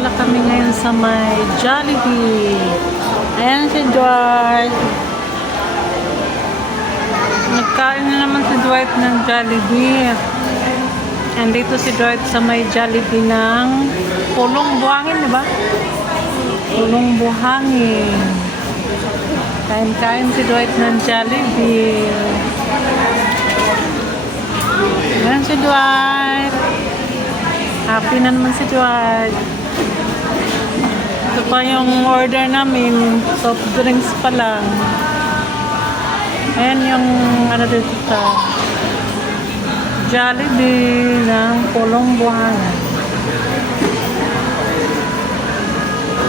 pala kami ngayon sa may Jollibee. Ayan si Dwight. Nagkain na naman si Dwight ng Jollibee. Andito si Dwight sa may Jollibee ng Pulong Buhangin, di ba? Pulong Buhangin. Kain-kain si Dwight ng Jollibee. Ayan si Dwight. Happy na naman si Dwight. Ito pa yung order namin. Soft drinks pa lang. Ayan yung ano dito sa Jollibee ng Pulong Buhangin.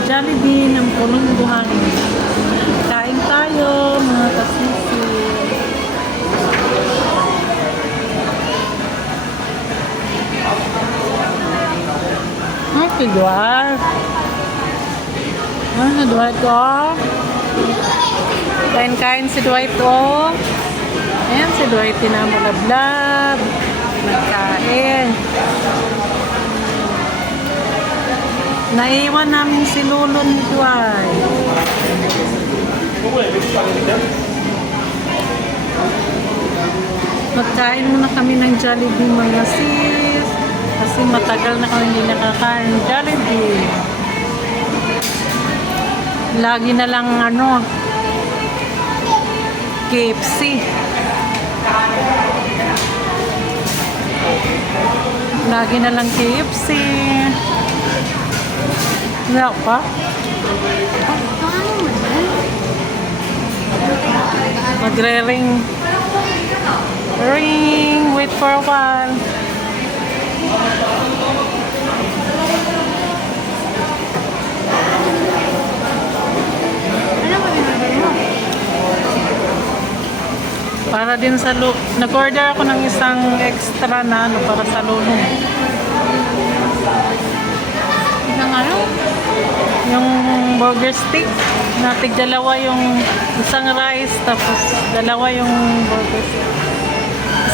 Jollibee ng Pulong Buhangin. Kain tayo mga kasisi. Si Dwight. Si Dwight ko. Kain-kain si Dwight ko. Ayan si Dwight tinamulablab. Nagkain. Naiwan namin si Lolo ni Dwight. Magkain muna kami ng Jollibee mga sis. Kasi matagal na kami hindi nakakain Jollibee. Lagi na lang ano, KFC. Lagi na lang KFC. Wala pa? Magre-ring. Ring. Wait for a while. Para din sa nag-order ako ng isang extra na ano para sa Lolo. Isang ano? Yung burger stick. Dalawa yung isang rice tapos dalawa yung burger stick.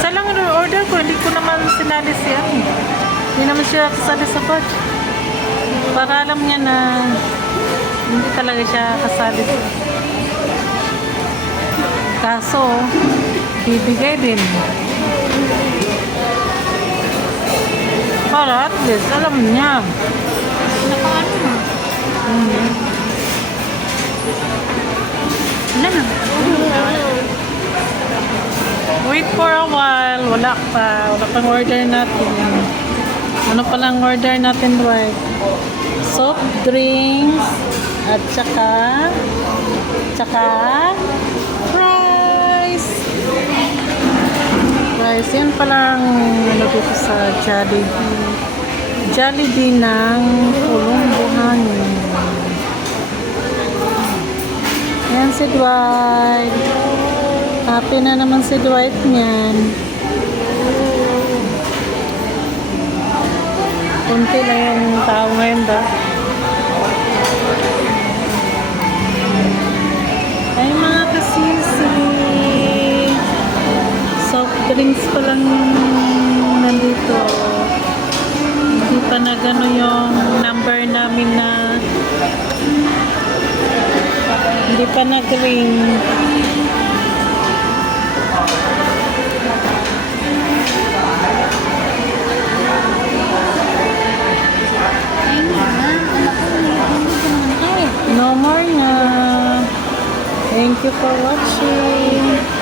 Isa lang order ko, hindi ko naman sinali siya. Hindi naman siya kasali sa batch. Para alam niya na hindi talaga siya kasali. Kaso, bibigay din. Para at least, alam niya. Nakaano na? Wala na. Wait for a while. Wala pa. Wala pang order natin. Ano palang order natin, Dwight? Soft drinks. At saka rice. Rice. Yan palang ano dito sa Jollibee. Jollibee ng Pulong Buhangin. Yan si Dwight. Happy na naman si Dwight niyan. Kunti lang yung tao ngayon ba? Ay mga kasisi. Soft drinks pa lang nandito. Hindi pa na gano'n yung number namin na hindi pa nag-ring. No more na. Thank you for watching.